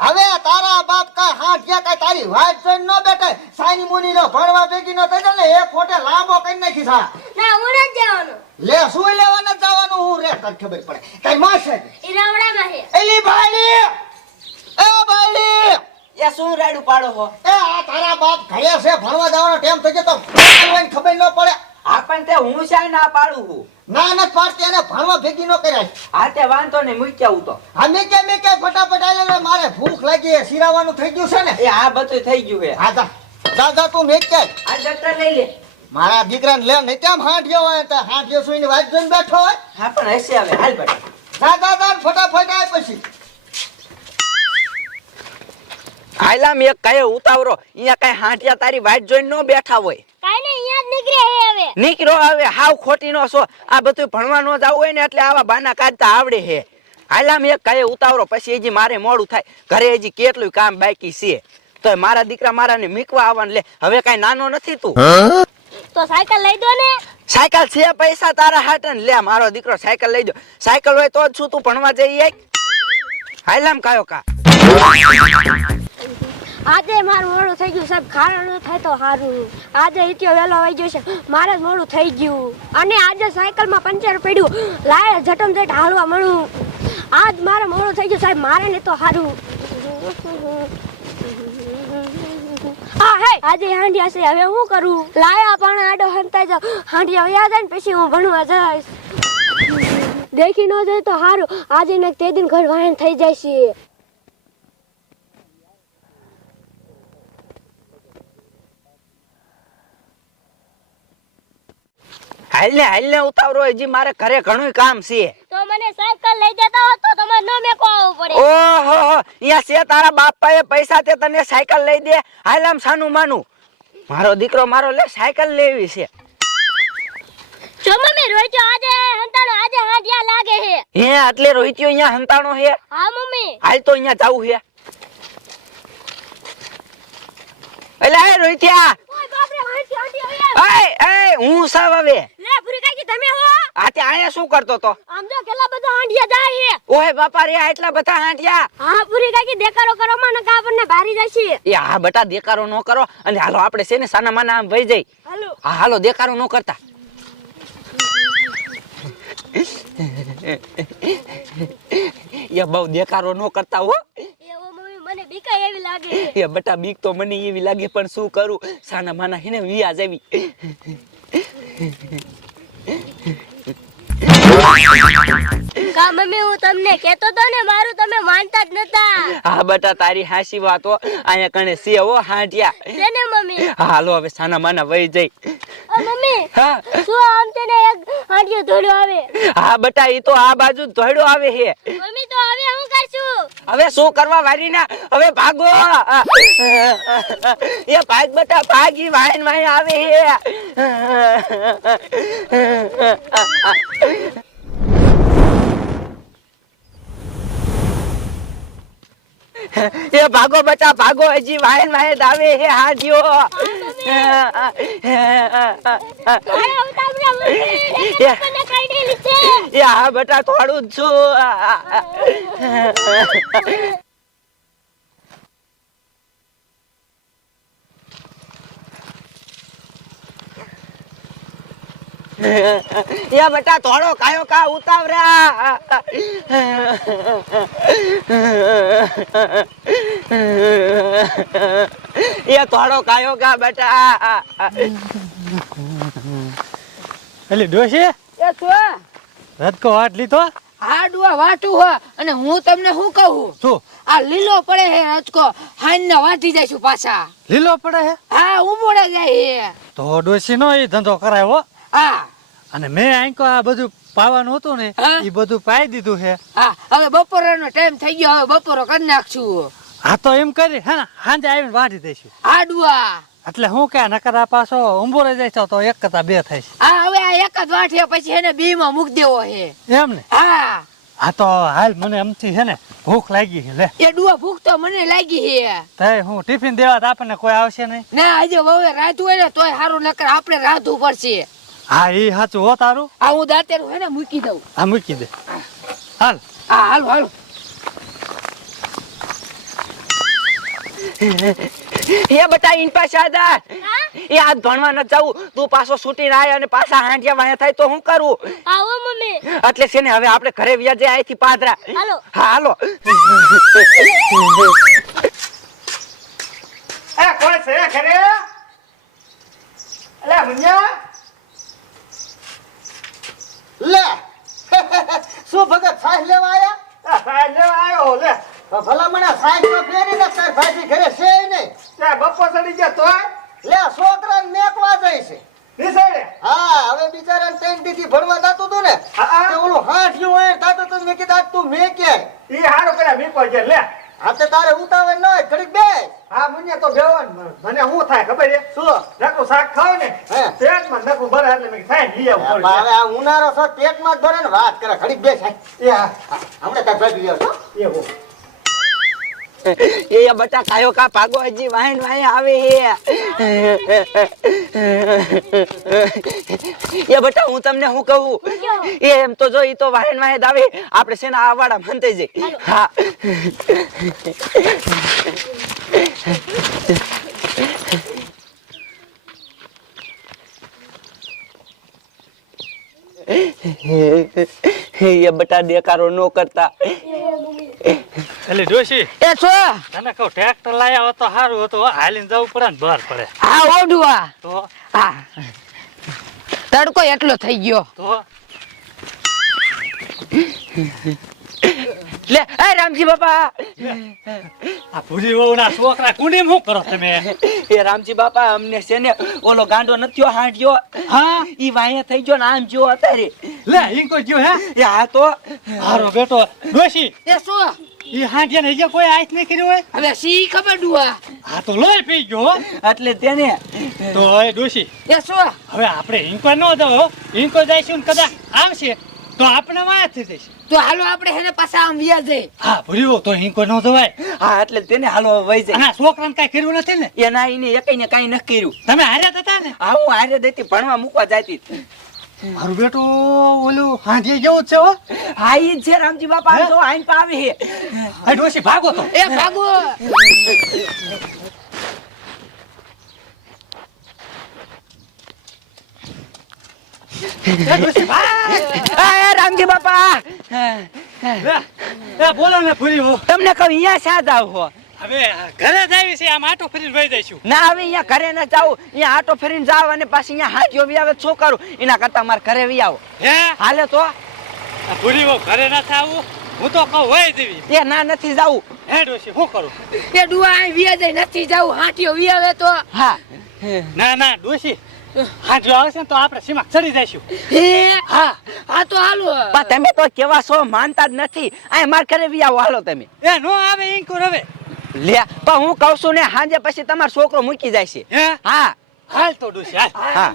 હવે તારા બાપ કાંઈ હાંઠિયા કાંઈ તારી વાત જોઈને ન બેઠે. સાની મુની નો ભણવા ભેગી નો થઈ જાય ને એ ખોટે લાંબો કરી નાખી સા ના હું નથી જવાનું. લે શું લેવાના જવાનું? હું રે તને ખબર પડે. કઈ છે? એ રાવણામાં છે. એલી ભાઈલી એ ભાઈલી એ શું રાડું પાડો હો? એ આ તારા બાપ ઘરે છે ભણવા જવાનો ટાઈમ થઈ ગયો તો ખબર ન પડે. આ પણ તે હું છે ના પાડું હું. ના ના પાડતી એને ભણવા ભેગી ન કરાય. આ તે વાંધો ને મૂક્યા હું તો. હા મેં કે મેં કે ફટાફટ આલે ને મારે ભૂખ લાગી છે, શિરાવાનું થઈ ગયું છે ને. એ આ બધું થઈ ગયું છે. હા જા. જા જા તું મેં કે આ ડોક્ટર લઈ લે. મારા દીકરાને લે નહીં તેમ હાંઠિયો હોય તો હાંઠિયો સુઈને વાત જોઈને બેઠો હોય. હા પણ હશે હવે હાલ બેઠો જા જા જા ફટાફટ આય પછી. આયલા એક કયો ઉતાવરો અહીંયા કઈ હાંટિયા તારી વાટ જોઈને ન બેઠા હોય. કઈ નહીં અહીંયા જ નીકળે હે હવે. નીકળો હવે હાવ ખોટી નો છો. આ બધું ભણવા નો જવું હોય ને એટલે આવા બાના કાઢતા આવડે હે. હાલામ એક કાંઈ ઉતાવળો પછી હજી મારે મોડું થાય. ઘરે હજી કેટલું કામ બાકી છે. તો મારા દીકરા મારાને મીકવા આવવાનું લે. હવે કઈ નાનો નથી તું. તો સાયકલ લઈ દો ને. સાયકલ છે પૈસા તારા હાટે લે મારો દીકરો સાયકલ લઈ દો. સાયકલ હોય તો જ શું તું ભણવા જઈ હાલામ કાયો કયો કા. આજે મારું મોડું થઈ ગયું સાહેબ ખાવાનું થાય તો સારું આજે હિત્યો વહેલો આવી ગયો છે, મારે જ મોડું થઈ ગયું. અને આજે સાયકલમાં પંચર પડ્યું, લાય જટમ જટ હાલવા મળું. આજ મારે મોડું થઈ ગયું સાહેબ, મારે ને તો સારું હા હે, આજે હાંડિયા છે, હવે હું કરું? લાયા પણ આડો હંતા જાવ હાંડિયા વયા જાય ને પછી હું ભણવા જઈશ. દેખી ન જાય તો સારું આજે ને તે દિન ઘર વાહન થઈ જાય છે. હાલ ને હાલ ને ઉતાવરો હજી મારે ઘરે ઘણું કામ છે. તો મને સાયકલ લઈ દેતા હોત તો તમારે નો મેકો આવવું પડે. ઓહો અહીંયા છે તારા બાપાએ પૈસા તે તને સાયકલ લઈ દે. હાલ આમ સાનું માનું. મારો દીકરો મારો લે સાયકલ લેવી છે. જો મમ્મી રોજો આજે હંતાણો આજે હાંડિયા લાગે હે હે એટલે રોહિત્યો અહીંયા હંતાણો હે? હા મમ્મી. હાલ તો અહીંયા જાવું હે. એટલે એ રોહિત્યા એ એ હું સાવ આવે. લે પૂરી કાકી તમે હો? આ તે અહીંયા શું કરતો તો? આમ જો કેટલા બધા હાંડિયા જાય છે. ઓહે બાપા રે આ એટલા બધા હાંટિયા હા પૂરી કાકી દેકારો કરો માં નકા આપણને ભારી જશે. એ હા બટા દેકારો ન કરો. અને હાલો આપણે છે ને સાના માના આમ વહી જઈ. હાલો. હા હાલો દેકારો ન કરતા. એ બહુ દેકારો નો કરતા હો. એવો મને બીકાય એવી લાગે એ બટા બીક તો મને એવી લાગે પણ શું કરું? સાના માના હેને વિયા જેવી કા મમ્મી હું તમને કહેતો તો ને મારું તમે માનતા જ નતા. હા બટા તારી હાસી વાતો અહીંયા કણે હો હાંટિયા. છે ને મમ્મી હાલો હવે સાના માના વઈ જઈ. મમ્મી હા. શું આમ તેને એક હાંડિયો ધોડ્યો આવે? હા બટા એ તો આ બાજુ ધોડ્યો આવે હે. મમ્મી તો હવે હું કરશું? હવે શું કરવા વારી ના? હવે ભાગો. એ ભાગ બટા ભાગી વાયન વાય આવે હે. એ ભાગો બટા ભાગો હજી વાયન વાઈન આવે હે હા જીઓ. એ હા બટા થોડું જ છું. એ બેટા થોડો કાયો કા ઉતાવરા યા થોડો કાયો કા બેટા? એટલે ડોશી એ છો રદકો વાટ લીધો? હાડવા વાટું હો અને હું તમને શું કહું? શું? આ લીલો પડે હે રચકો હાન ને વાટી જઈશું પાછા. લીલો પડે હે? હા ઉમોડે જાય હે. તો ડોશી નો એ ધંધો કરાયો હા. અને મેં આંકો આ બધું પાવાનું હતું ને એ બધું પાઈ દીધું છે. હા. હવે બપોરનો ટાઈમ થઈ ગયો હવે બપોરો કરી નાખશું. હા તો એમ કરી હા સાંજે આવીને વાટી દઈશું. હાડવા એટલે હું કે નકર આ પાછો ઊંભો રહી જાય તો એક કરતા બે થાય હા હવે આ એક જ વાઠીએ પછી એને બી માં મૂકી દેવો છે. એમ ને? હા. હા તો હાલ મને એમથી છે ને ભૂખ લાગી છે લે. એ ડુઆ ભૂખ તો મને લાગી હે તે હું ટિફિન દેવા તો આપણને કોઈ આવશે નહીં. ના આજે હવે રાધું હોય ને તોય સારું નકર આપણે રાધવું પડશે. હા એ સાચું હો તારું? આ હું દાંતેરું હે ને મૂકી દઉં. હા મૂકી દે. હાલ. હા હાલ હાલ. એ બટા પાસે આદાર એ આજ ભણવા ન જાવું તું પાછો છૂટીને આય અને પાછા હાંડિયા વાયા થાય તો હું કરું? આવો મમ્મી. એટલે છે ને હવે આપણે ઘરે વ્યાજે અહીંથી પાદરા. હાલો. હા હાલો. એ કોણ છે? ઘરે? અલે મુન્યા? લે. શું ભગત સાહેબ લેવા આયા? સાહેબ લેવા આવ્યો લે. તો ભલા મને સાહેબ તો ફેરી ને તાર ભાઈ ઘરે છે નહીં. ત્યાં બપોર ચડી ગયા તોય લે છોકરા મેકવા જાય છે. હા હવે બિચારા ત્રણ દીથી ભણવા જાતું હતું ને. તે ઓલું હાંઠિયું હોય થાતું હતું મેં કીધું તું મેં ક્યાંય એ હારો કર્યા મીકો છે લે. આ તો તારે ઉતાવળ ન હોય ઘડીક બે. હા મને તો બેવન મને શું થાય ખબર છે? શું? નકરું શાક ખાવ ને હે. પેટમાં નકરું ભરે એટલે મેં થાય લઈ આવું હવે આ ઉનાળો છો પેટમાં જ ભરે ને વાત કરે ઘડીક બે હાય. એ હા. હમણાં તાર ભાઈ ગયો છો? એવું એ બટા કાયો કા ભાગો હજી વાહન વાહી આવે એ બટા હું તમને શું કહું? એ એમ તો જો ઈ તો વાહન વાહી આવે. આપણે છે ને આ વાડા મંતે જઈ હા. એ બટા દેકારો નો કરતા. એટલે ડોશી એ છો? તને કહું ટ્રેક્ટર લાયા હોત તો સારું હતું હાલીને જવું પડે ને બહાર પડે. આ ઓડુઆ તો? હા. તડકો એટલો થઈ ગયો. તો? લે એ રામજી બાપા. આ ભૂલી વહુ ના છોકરા કુંડી શું કરો તમે? એ રામજી બાપા અમને છે ને ઓલો ગાંડો નથ્યો હાંડ્યો. હા? ઈ વાયા થઈ ગયો ને આમ જો અત્યારે. લે ઈંકો ગયો હે? એ હા તો. હારો બેટો ડોશી એ શું? ઈ હાંડિયા ને હજી કોઈ આઈસ નહીં કર્યું હોય? હવે સી ખબર ડુઆ? આ તો લોહી પી ગયો એટલે તેને તો હવે ડોશી એ શું? હવે આપણે ઈંકો ન દો ઈંકો જઈશું ને કદાચ આવશે તો આપણે વાયા થઈ જશે તો હાલો આપણે હેને પાછા આમ વ્યા જઈ હા ભૂલ્યો તો ઈંકો ન દવાય હા એટલે તેને હાલો વઈ જાય. ના છોકરાને કઈ કર્યું નથી ને? એના ઈને એકઈને કાઈ ન કર્યું. તમે હાર્યા હતા ને? હા હું હારે દેતી ભણવા મૂકવા જાતી મારું બેટો ઓલું હાંડિયા જેવું છે હો. હા ઈ છે રામજી બાપા તો આઈન પાવે. હે આ ડોસી ભાગો તો. એ ભાગો. રામજી બાપા. બોલો ને ભૂરી તમને કહું અહીંયા સાદ હો હવે ઘરે જ છે આમ આટો ફરીને વહી જઈશું. ના હવે અહીંયા ઘરે ન જાવ અહીંયા આટો ફરીને જાવ અને પાછી અહીંયા હાથીઓ બી આવે તો એના કરતા મારે ઘરે વી આવો. હે? હાલે તો. આ ઘરે નથી આવું હું તો કહું વહી દેવી એ ના નથી જાવું. હે ડોશી શું કરું? એ ડુઆ અહીં વ્યા જઈ નથી જાવું. હાટીઓ વ્યાવે તો. હા. ના ના ડોશી હા જો આવશે તો આપણે સીમા ચડી જઈશું. હે? હા. તો હાલો. પણ તમે તો કેવા છો માનતા જ નથી. આ માર ઘરે વી આવો. હાલો તમે. એ નો આવે ઈંકો રવે લે પણ હું કહું છું ને સાંજે પછી તમારો છોકરો મૂકી જાય છે. હા. હાલ તો ડોશી હાલ. હા.